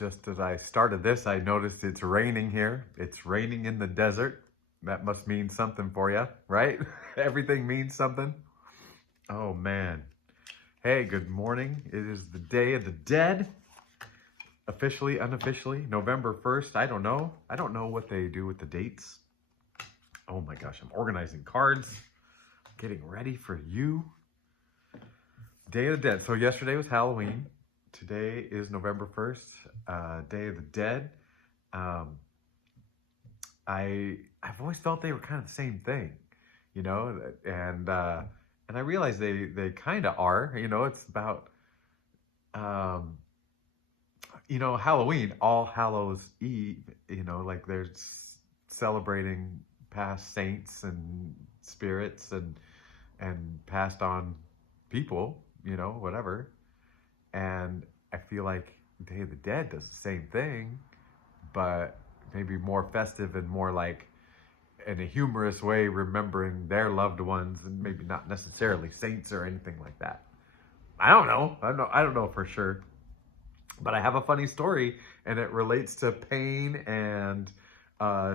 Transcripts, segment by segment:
Just as I started this, I noticed it's raining here. It's raining in the desert. That must mean something for you, right? Everything means something. Oh man. Hey, good morning. It is the Day of the Dead. Officially, unofficially, November 1st. I don't know. I don't know what they do with the dates. Oh my gosh, I'm organizing cards, getting ready for you. Day of the Dead. So yesterday was Halloween. Today is November 1st, Day of the Dead. Um, I've always felt they were kind of the same thing, you know, and I realize they kind of are. You know, it's about um, Halloween, All Hallows Eve. You know, like there's celebrating past saints and spirits and passed on people. You know, whatever. And I feel like Day of the Dead does the same thing, but maybe more festive and more like in a humorous way, remembering their loved ones and maybe not necessarily saints or anything like that. I don't know. I don't know for sure. But I have a funny story and it relates to pain and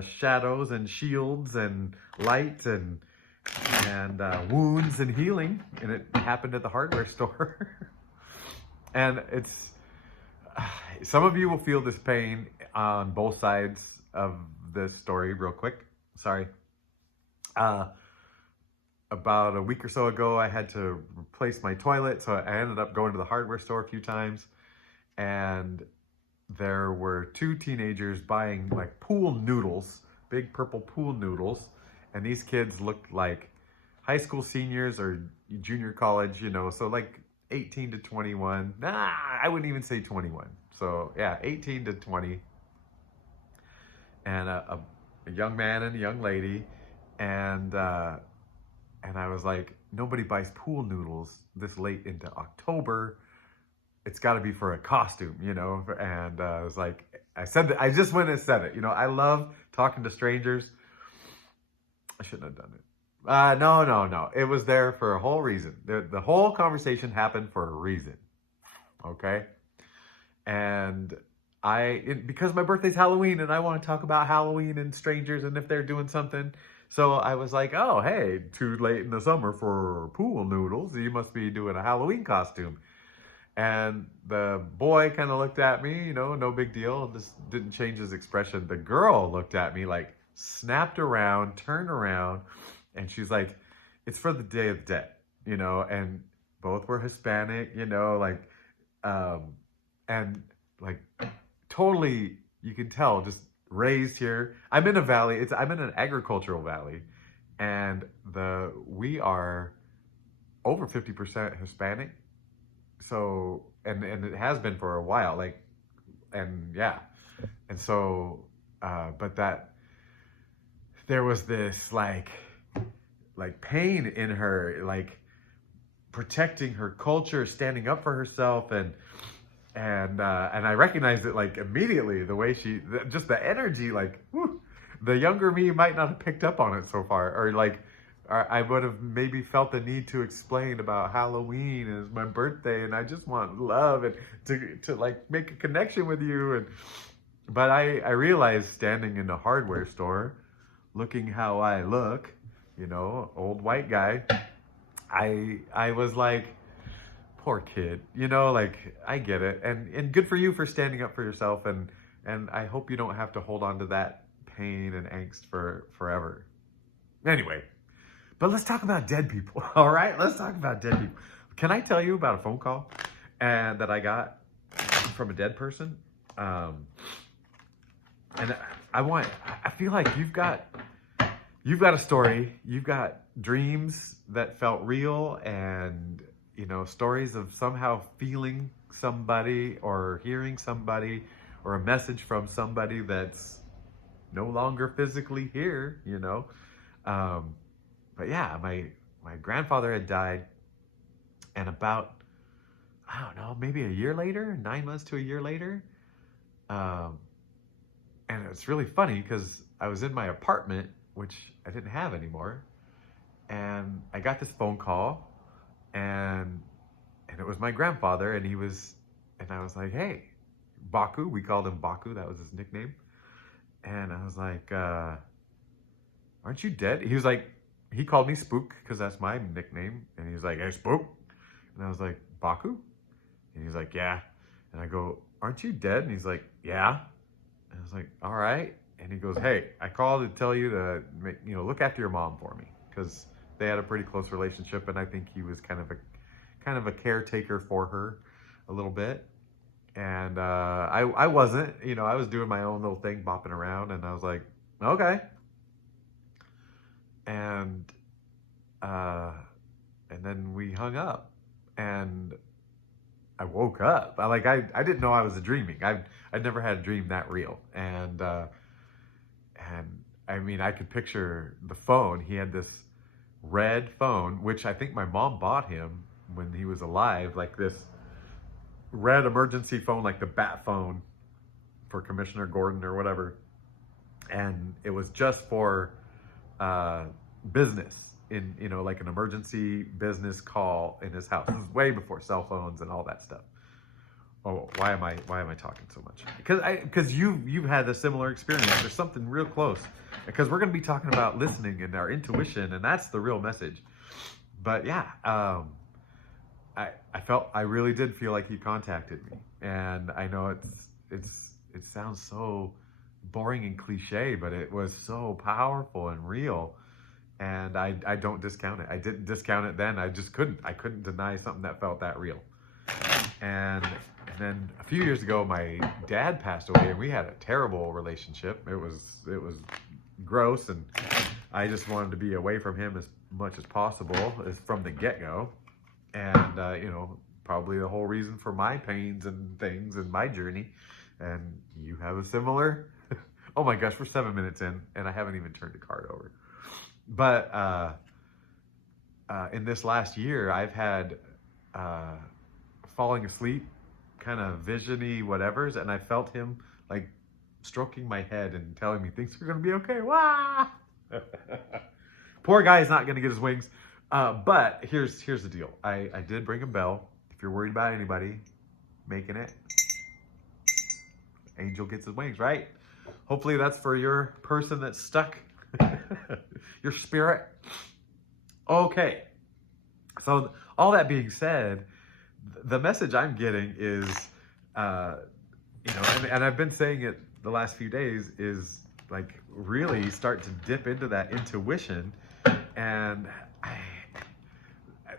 shadows and shields and light and wounds and healing. And it happened at the hardware store. And it's some of you will feel this pain on both sides of this story real quick. Sorry. About a week or so ago, I had to replace my toilet. So I ended up going to the hardware store a few times. And there were two teenagers buying like pool noodles, big purple pool noodles. And these kids looked like high school seniors or junior college, you know, so like 18 to 21. Nah, I wouldn't even say 21. So yeah, 18 to 20. And a young man and a young lady. And I was like, nobody buys pool noodles this late into October. It's got to be for a costume, you know? And I was like, I said that, I just went and said it. You know, I love talking to strangers. I shouldn't have done it. No. It was there for a whole reason. The whole conversation happened for a reason. Okay? And because my birthday's Halloween and I want to talk about Halloween and strangers and if they're doing something. So I was like, oh, hey, too late in the summer for pool noodles. You must be doing a Halloween costume. And the boy kind of looked at me, you know, no big deal. Just didn't change his expression. The girl looked at me like, snapped around, turned around, and she's like, it's for the Day of the Dead, you know, and both were Hispanic, you know, like, and like totally, you can tell, just raised here. I'm in a valley. I'm in an agricultural valley, and we are over 50% Hispanic. So, and it has been for a while, like, and yeah. And so, but there was this like pain in her, like protecting her culture, standing up for herself, and I recognized it like immediately, the way just the energy, like, whew, the younger me might not have picked up on it so far, or like, I would have maybe felt the need to explain about Halloween is my birthday and I just want love and to like make a connection with you. But I realized standing in the hardware store, looking how I look, you know, old white guy, I was like, poor kid, you know, like, I get it. And good for you for standing up for yourself. And I hope you don't have to hold on to that pain and angst for forever. Anyway, but let's talk about dead people, all right? Let's talk about dead people. Can I tell you about a phone call that I got from a dead person? And I feel like you've got a story, you've got dreams that felt real, and you know, stories of somehow feeling somebody or hearing somebody or a message from somebody that's no longer physically here, you know. But yeah, my grandfather had died, and about, I don't know, maybe a year later, 9 months to a year later, and it's really funny because I was in my apartment, which I didn't have anymore, and I got this phone call, and it was my grandfather, and I was like, hey, Baku. We called him Baku. That was his nickname. And I was like, aren't you dead? He was like, he called me Spook because that's my nickname. And he was like, hey, Spook. And I was like, Baku? And he's like, yeah. And I go, aren't you dead? And he's like, yeah. And I was like, all right. And he goes, hey, I called to tell you to make, look after your mom for me, because they had a pretty close relationship, and I think he was kind of a caretaker for her a little bit. And I wasn't, I was doing my own little thing, bopping around, and I was like, okay. And and then we hung up, and I woke up. I didn't know I was dreaming. I'd never had a dream that real. And I mean, I could picture the phone. He had this red phone, which I think my mom bought him when he was alive, like this red emergency phone, like the bat phone for Commissioner Gordon or whatever. And it was just for business, in like an emergency business call in his house. This is way before cell phones and all that stuff. Oh, why am I talking so much? Because you've had a similar experience. There's something real close. Because we're going to be talking about listening and our intuition, and that's the real message. But yeah, I really did feel like he contacted me, and I know it sounds so boring and cliche, but it was so powerful and real. And I don't discount it. I didn't discount it then. I just couldn't. I couldn't deny something that felt that real. And then a few years ago, my dad passed away, and we had a terrible relationship. It was gross, and I just wanted to be away from him as much as possible, as from the get-go. And probably the whole reason for my pains and things and my journey. And you have a similar. Oh my gosh, we're 7 minutes in, and I haven't even turned the card over. But in this last year, I've had falling asleep, kind of visiony whatevers, and I felt him like stroking my head and telling me things are going to be okay. Wah! Poor guy is not going to get his wings. But here's the deal. I did bring a bell. If you're worried about anybody making it, angel gets his wings, right? Hopefully that's for your person that's stuck. Your spirit. Okay. So all that being said, the message I'm getting is, and I've been saying it the last few days, is like really start to dip into that intuition. And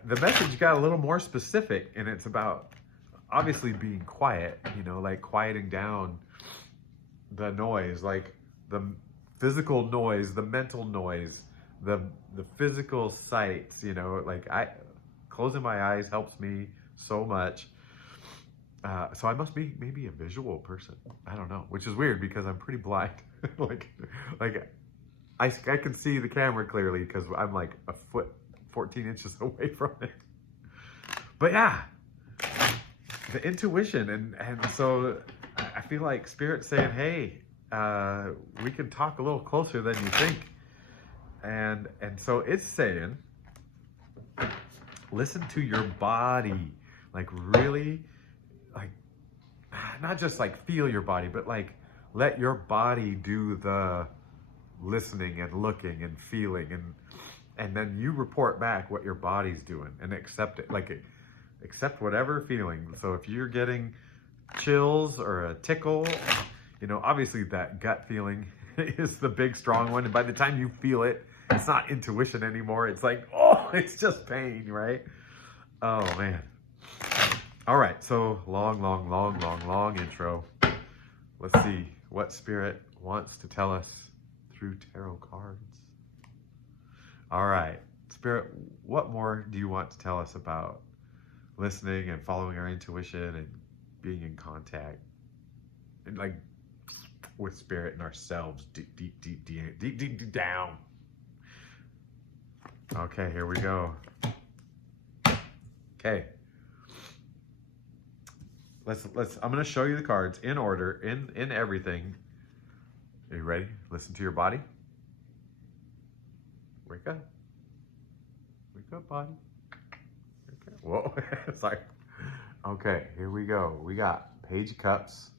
the message got a little more specific, and it's about obviously being quiet, like quieting down the noise, like the physical noise, the mental noise, the physical sights, like closing my eyes helps me so much. So I must be maybe a visual person. I don't know, which is weird because I'm pretty blind. like I can see the camera clearly because I'm like a foot, 14 inches away from it. But yeah, the intuition. And so I feel like Spirit's saying, hey, we can talk a little closer than you think. And so it's saying, listen to your body, like really, like not just like feel your body, but like let your body do the listening and looking and feeling, and then you report back what your body's doing and accept it, like accept whatever feeling. So if you're getting chills or a tickle, obviously that gut feeling is the big strong one, and by the time you feel it, it's not intuition anymore. It's like, oh, it's just pain, right? Oh man. All right, so long intro. Let's see what Spirit wants to tell us through tarot cards. All right, Spirit, what more do you want to tell us about listening and following our intuition and being in contact and like with Spirit and ourselves deep down? Okay, here we go. Okay. I'm going to show you the cards in order, in everything. Are you ready? Listen to your body. Wake up. Wake up, body. Wake up. Whoa. Sorry. Okay, here we go. We got Page of Cups,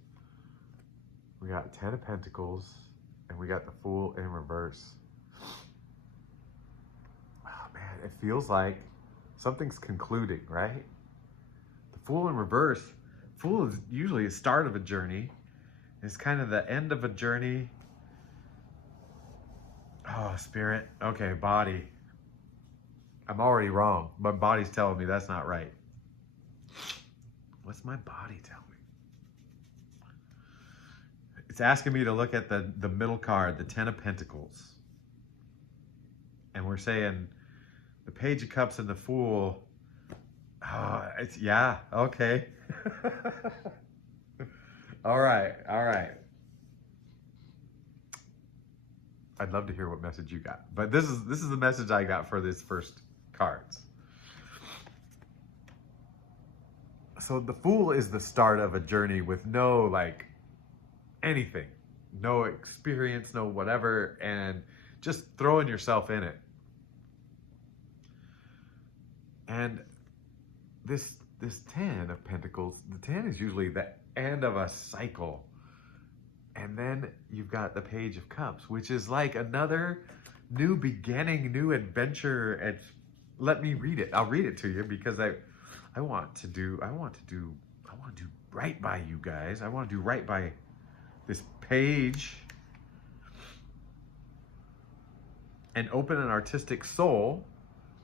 We got 10 of Pentacles, and we got the Fool in reverse. Oh man, it feels like something's concluding, right? The Fool in reverse. Fool is usually a start of a journey. It's kind of the end of a journey. Oh, Spirit. Okay, body. I'm already wrong. My body's telling me that's not right. What's my body telling me? It's asking me to look at the middle card, the 10 of Pentacles. And we're saying the Page of Cups and the Fool. Oh, it's, yeah, okay. All right, all right. I'd love to hear what message you got. But this is the message I got for this first cards. So the Fool is the start of a journey with no like anything, no experience, no whatever, and just throwing yourself in it. And this 10 of Pentacles, the 10 is usually the end of a cycle. And then you've got the Page of Cups, which is like another new beginning, new adventure. And let me read it. I'll read it to you because I want to do right by you guys. I want to do right by this page and open an artistic soul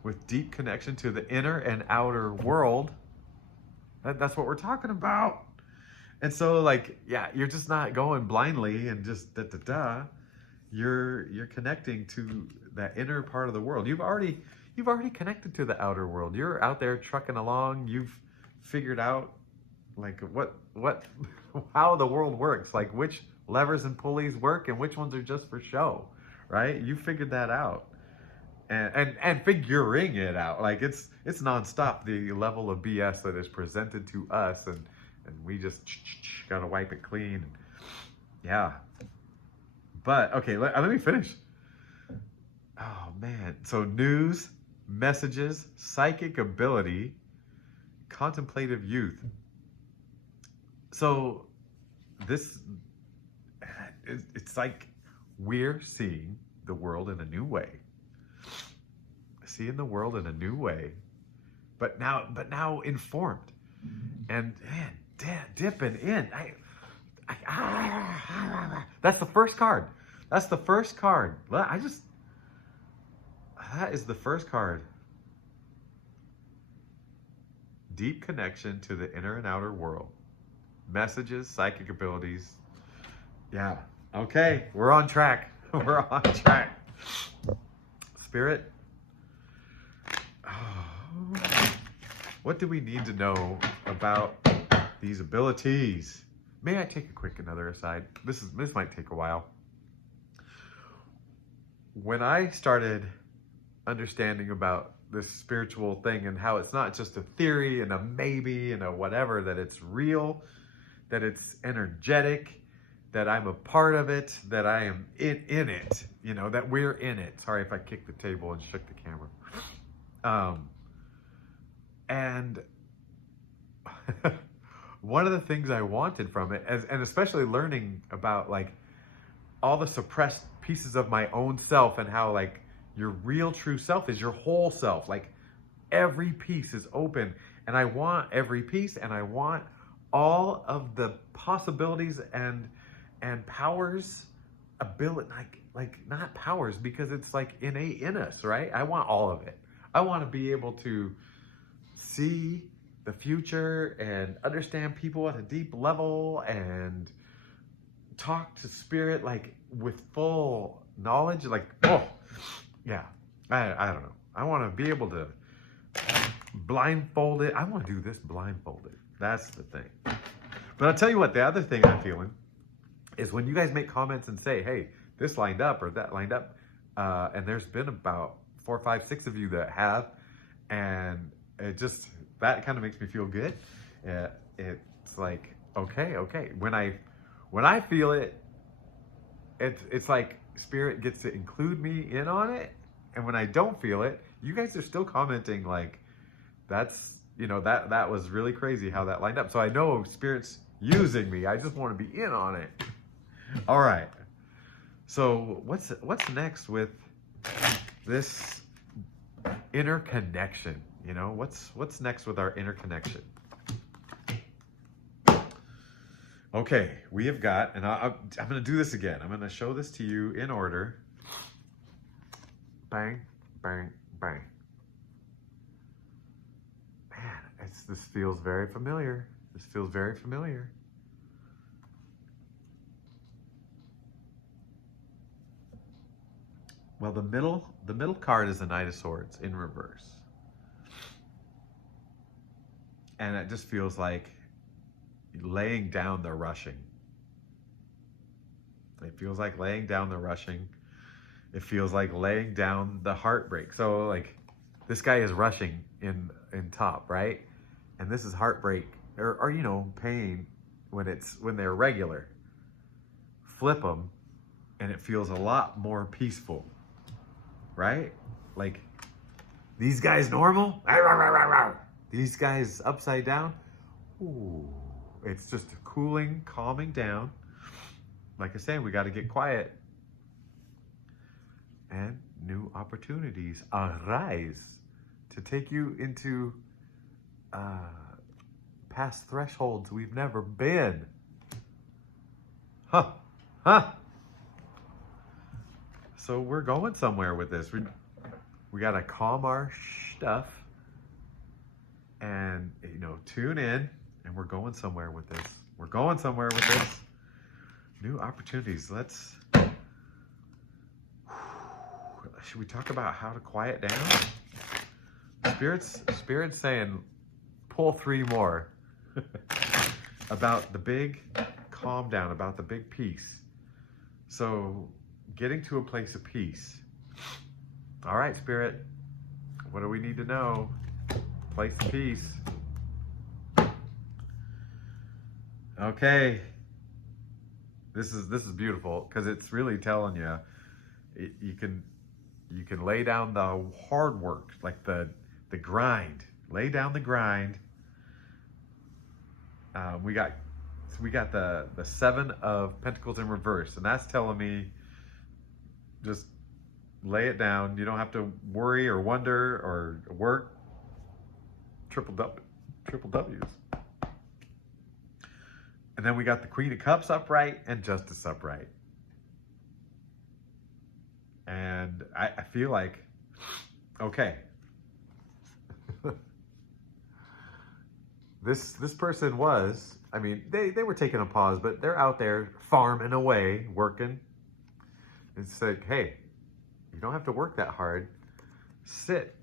with deep connection to the inner and outer world. That's what we're talking about. And so, like, yeah, you're just not going blindly and just You're connecting to that inner part of the world. You've already connected to the outer world. You're out there trucking along. You've figured out like how the world works, like which levers and pulleys work and which ones are just for show, right? You figured that out. And figuring it out. Like it's nonstop, the level of BS that is presented to us, and we just gotta wipe it clean. Yeah. But okay, let me finish. Oh man. So news, messages, psychic ability, contemplative youth. So it's like we're seeing the world in a new way. Seeing the world in a new way, but now informed. And man, dipping in. That's the first card. That's the first card. That is the first card. Deep connection to the inner and outer world. Messages, psychic abilities. Yeah. Okay, we're on track. We're on track. Spirit. What do we need to know about these abilities? May I take another aside? This might take a while. When I started understanding about this spiritual thing and how it's not just a theory and a maybe and a whatever, that it's real, that it's energetic, that I'm a part of it, that I am in it, that we're in it. Sorry if I kicked the table and shook the camera. And one of the things I wanted from it, and especially learning about like all the suppressed pieces of my own self, and how like your real true self is your whole self. Like every piece is open, and I want every piece, and I want all of the possibilities and powers, ability, like not powers, because it's like innate in us, right? I want all of it. I want to be able to see the future and understand people at a deep level and talk to spirit like with full knowledge. Like, oh yeah, I don't know. I want to be able to blindfold it. I want to do this blindfolded. That's the thing. But I'll tell you what, the other thing I'm feeling is when you guys make comments and say, hey, this lined up or that lined up, and there's been about 4, 5, 6 of you that have, and it just, that kind of makes me feel good. It's like, okay. When I feel it, it's like spirit gets to include me in on it. And when I don't feel it, you guys are still commenting like, that's, that was really crazy how that lined up. So I know spirit's using me. I just want to be in on it. All right. So what's next with this interconnection? You know, what's next with our interconnection? Okay, we have got, and I'm going to do this again. I'm going to show this to you in order. Bang, bang, bang. Man, this feels very familiar. This feels very familiar. Well, the middle card is the Knight of Swords in reverse. And it just feels like laying down the rushing. It feels like laying down the rushing. It feels like laying down the heartbreak. So like this guy is rushing in top, right? And this is heartbreak or you know, pain when they're regular. Flip them and it feels a lot more peaceful. Right? Like these guys normal? These guys upside down? Ooh. It's just cooling, calming down. Like I said, we got to get quiet. And new opportunities arise to take you into past thresholds we've never been. Huh. So we're going somewhere with this. We got to calm our stuff and, you know, tune in. And we're going somewhere with this. We're going somewhere with this. New opportunities. Should we talk about how to quiet down? Spirit's saying, pull 3 more about the big calm down, about the big peace. So getting to a place of peace. All right, Spirit, what do we need to know? Place of peace. Okay, this is beautiful because it's really telling you you can lay down the hard work, like the grind. Lay down the grind. We got the 7 of Pentacles in reverse, and that's telling me just lay it down. You don't have to worry or wonder or work. Triple W's. And then we got the Queen of Cups upright and Justice upright. And I feel like, okay. This person was, I mean, they were taking a pause, but they're out there farming away, working. It's like, hey, you don't have to work that hard. Sit.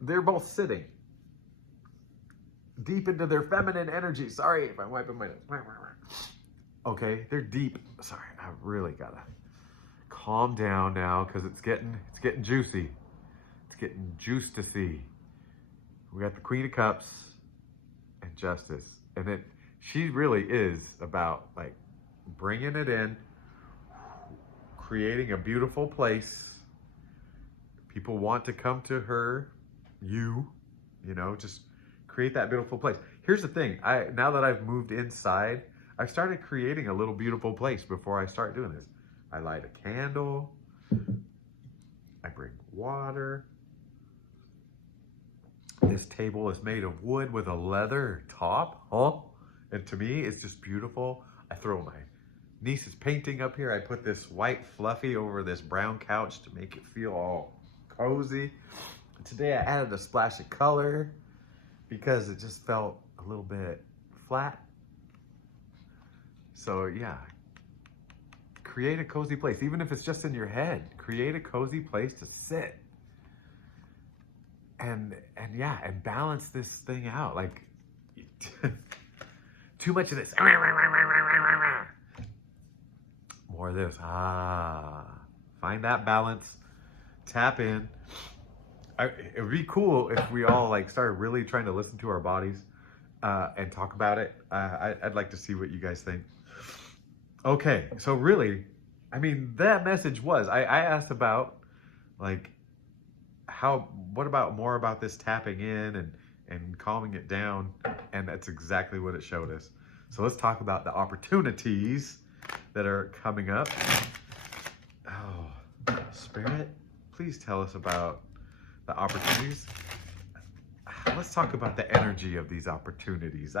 They're both sitting. Deep into their feminine energy. Sorry if I'm wiping my nose. Okay, they're deep. Sorry, I really gotta calm down now because it's getting juicy. It's getting juice to see. We got the Queen of Cups and Justice, and she really is about like bringing it in, creating a beautiful place. People want to come to her, you know, just create that beautiful place. Here's the thing. Now that I've moved inside, I've started creating a little beautiful place before I start doing this. I light a candle. I bring water. This table is made of wood with a leather top. And to me, it's just beautiful. I throw my niece's painting up here. I put this white fluffy over this brown couch to make it feel all cozy. And today I added a splash of color because it just felt a little bit flat. So yeah, create a cozy place. Even if it's just in your head, create a cozy place to sit. And balance this thing out. Like too much of this. More of this. Find that balance. Tap in. It would be cool if we all like started really trying to listen to our bodies and talk about it. I'd like to see what you guys think. Okay, so really, I mean, that message was, I asked about like, what about more about this tapping in and calming it down? And that's exactly what it showed us. So let's talk about the opportunities that are coming up. Oh, Spirit, please tell us about the opportunities. Let's talk about the energy of these opportunities.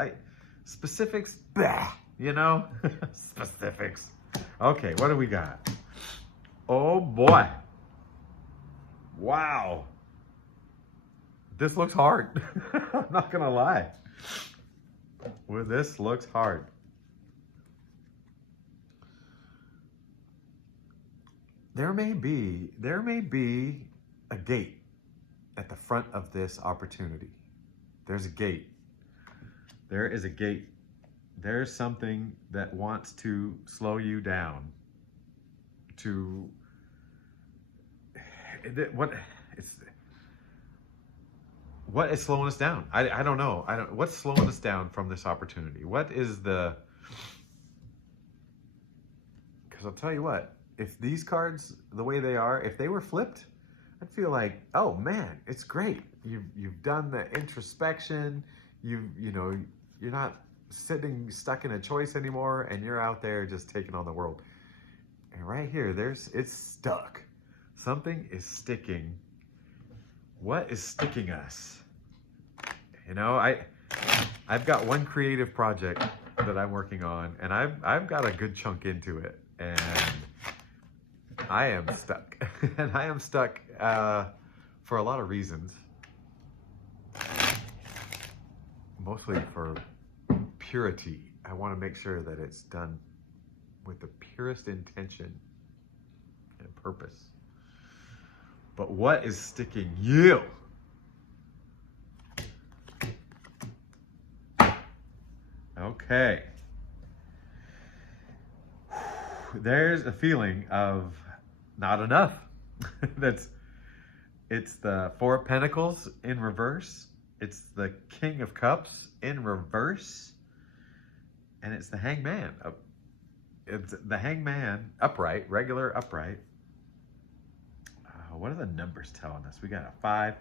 Specifics, bah, you know, specifics. Okay, what do we got? Oh boy. Wow. This looks hard. I'm not gonna lie. Well, this looks hard. There may be a gate at the front of this opportunity. There's a gate. There is a gate. There's something that wants to slow you down. What is slowing us down? I don't know. What's slowing us down from this opportunity? What is because I'll tell you what, if these cards, the way they are, if they were flipped, I'd feel like, oh man, it's great. You've done the introspection. You know, you're not stuck in a choice anymore, and you're out there just taking on the world. And right here, it's stuck. Something is sticking. What is sticking us? You know, I've got one creative project that I'm working on, and I've got a good chunk into it, and I am stuck. And I am stuck for a lot of reasons. Mostly for purity. I want to make sure that it's done with the purest intention and purpose. But what is sticking you? Okay. There's a feeling of not enough. It's the Four of Pentacles in reverse. It's the King of Cups in reverse. And it's the Hangman. It's the Hangman upright, regular upright. What are the numbers telling us? We got a 5.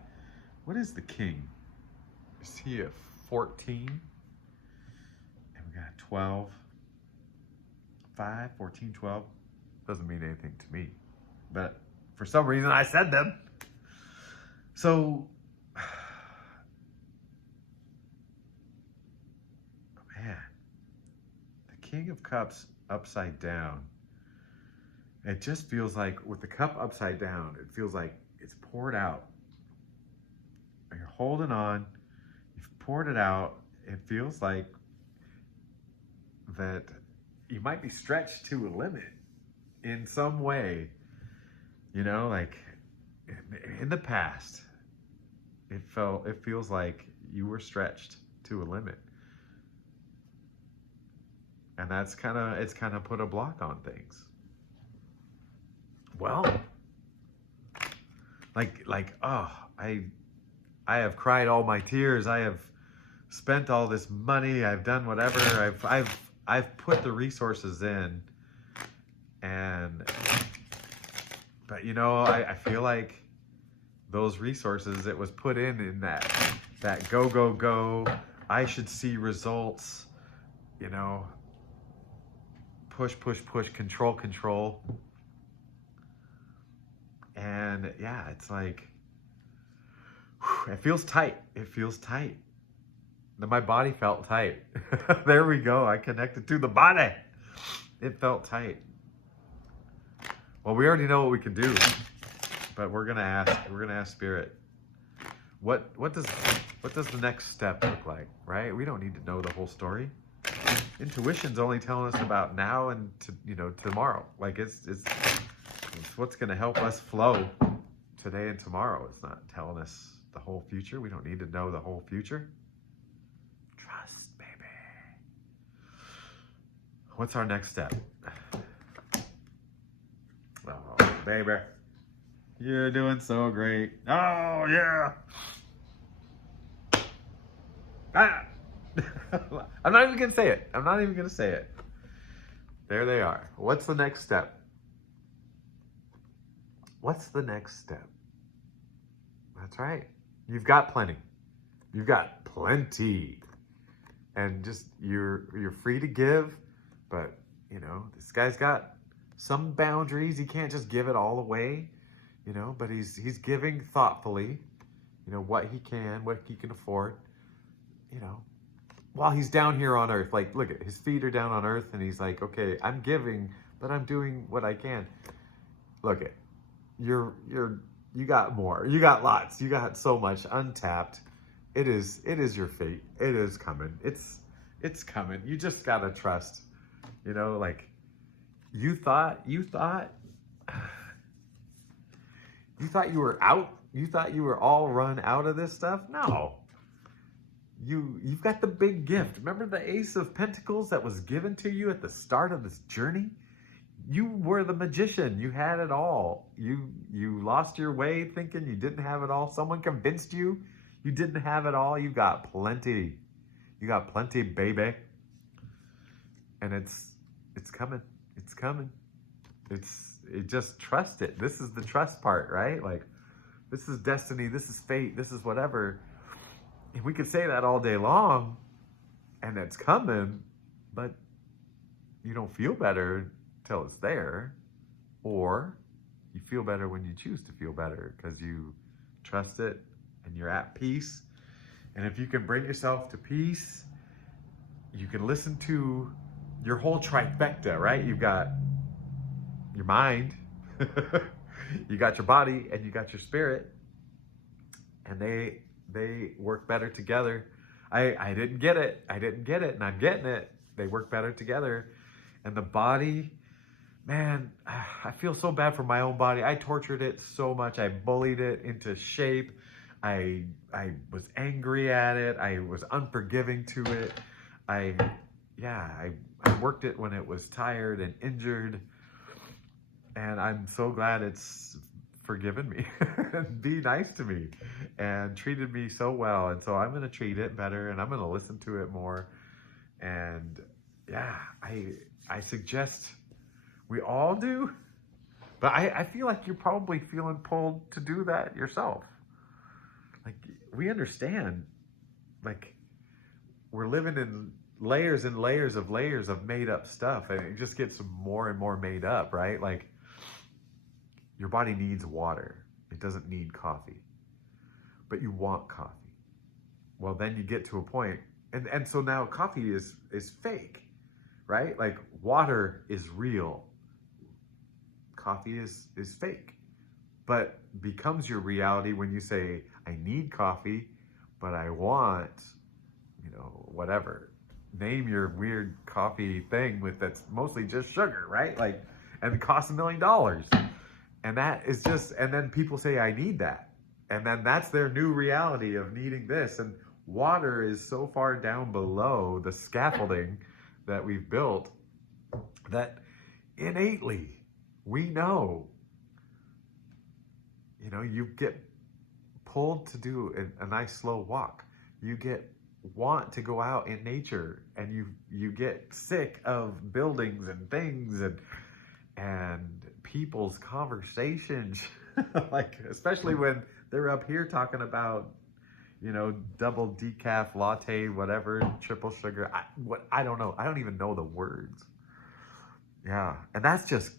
What is the King? Is he a 14? And we got 12. 5, 14, 12. Doesn't mean anything to me. But for some reason I said them. So, man, the King of Cups upside down. It just feels like with the cup upside down, it feels like it's poured out. You're holding on, you've poured it out. It feels like that you might be stretched to a limit in some way. You know, like in the past, it feels like you were stretched to a limit. And it's kind of put a block on things. Well, oh, I have cried all my tears. I have spent all this money. I've done whatever. I've put the resources in, but you know, I feel like those resources, it was put in that go. I should see results. You know, push, control. And yeah, it's like, whew, it feels tight. My body felt tight. There we go. I connected to the body. It felt tight. Well, we already know what we can do, but we're gonna ask Spirit, what does the next step look like, right? We don't need to know the whole story. Intuition's only telling us about now and tomorrow. Like it's what's going to help us flow today and tomorrow. It's not telling us the whole future. We don't need to know the whole future. Trust, baby. What's our next step? Oh, baby. You're doing so great. Oh, yeah. Ah. I'm not even going to say it. There they are. What's the next step? What's the next step? That's right. You've got plenty. You've got plenty. And just you're free to give, but You know, this guy's got some boundaries. He can't just give it all away, you know, but he's giving thoughtfully, you know, what he can afford, you know, while he's down here on earth. Like, look at his feet are down on earth, and he's like, okay, I'm giving, but I'm doing what I can. Look at you got more. You got lots. You got so much untapped. It is your fate. It is coming. It's coming. You just gotta trust. You know, like you thought you were out. You thought you were all run out of this stuff. No. You've got the big gift. Remember the Ace of Pentacles that was given to you at the start of this journey? You were the magician. You had it all. You lost your way thinking you didn't have it all. Someone convinced you you didn't have it all. You got plenty. You got plenty, baby. And it's coming. It's coming. It just trust it. This is the trust part, right? Like, this is destiny. This is fate. This is whatever. And we could say that all day long, and it's coming, but you don't feel better till it's there, or you feel better when you choose to feel better because you trust it and you're at peace. And if you can bring yourself to peace, you can listen to your whole trifecta, right? You've got your mind, you got your body, and you got your spirit, and they work better together. I didn't get it, and I'm getting it. They work better together. And the body, man, I feel so bad for my own body. I tortured it so much. I bullied it into shape. I was angry at it. I was unforgiving to it. I worked it when it was tired and injured. And I'm so glad it's forgiven me and be nice to me and treated me so well. And so I'm going to treat it better, and I'm going to listen to it more. And yeah, I suggest we all do, but I feel like you're probably feeling pulled to do that yourself. Like, we understand, like, we're living in layers and layers of made up stuff, and it just gets more and more made up, right? Like, your body needs water. It doesn't need coffee, but you want coffee. Well, then you get to a point, and so now coffee is fake, right? Like, water is real. Coffee is fake, but becomes your reality when you say, I need coffee, but I want, you know, whatever. Name your weird coffee thing that's mostly just sugar, right? Like, and it costs $1 million. And that is just, and then people say, I need that. And then that's their new reality of needing this. And water is so far down below the scaffolding that we've built that innately we know, you know, you get pulled to do a nice slow walk. You want to go out in nature, and you get sick of buildings and things and people's conversations, like, especially when they're up here talking about, you know, double decaf latte, whatever, triple sugar. I don't know. I don't even know the words. Yeah, and that's just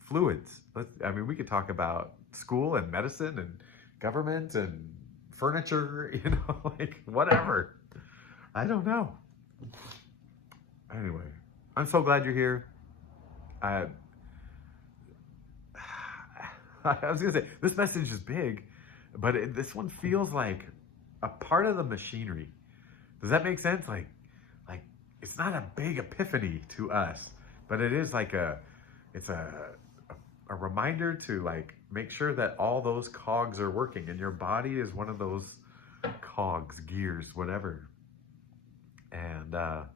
fluids. I mean, we could talk about school and medicine and government and furniture, you know, like, whatever. I don't know. Anyway, I'm so glad you're here. I was gonna say, this message is big, but this one feels like a part of the machinery. Does that make sense? Like it's not a big epiphany to us, but it is like it's a reminder to, like, make sure that all those cogs are working, and your body is one of those cogs, gears, whatever. And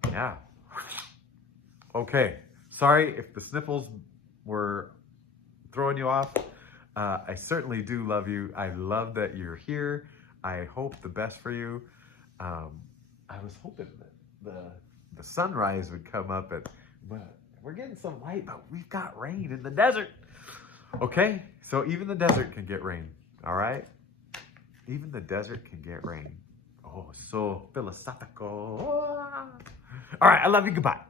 yeah. Okay. Sorry if the sniffles were throwing you off. I certainly do love you. I love that you're here. I hope the best for you. I was hoping that the sunrise would come up, but we're getting some light, but we've got rain in the desert. Okay, so even the desert can get rain, all right? Even the desert can get rain. Oh, so philosophical. All right, I love you. Goodbye.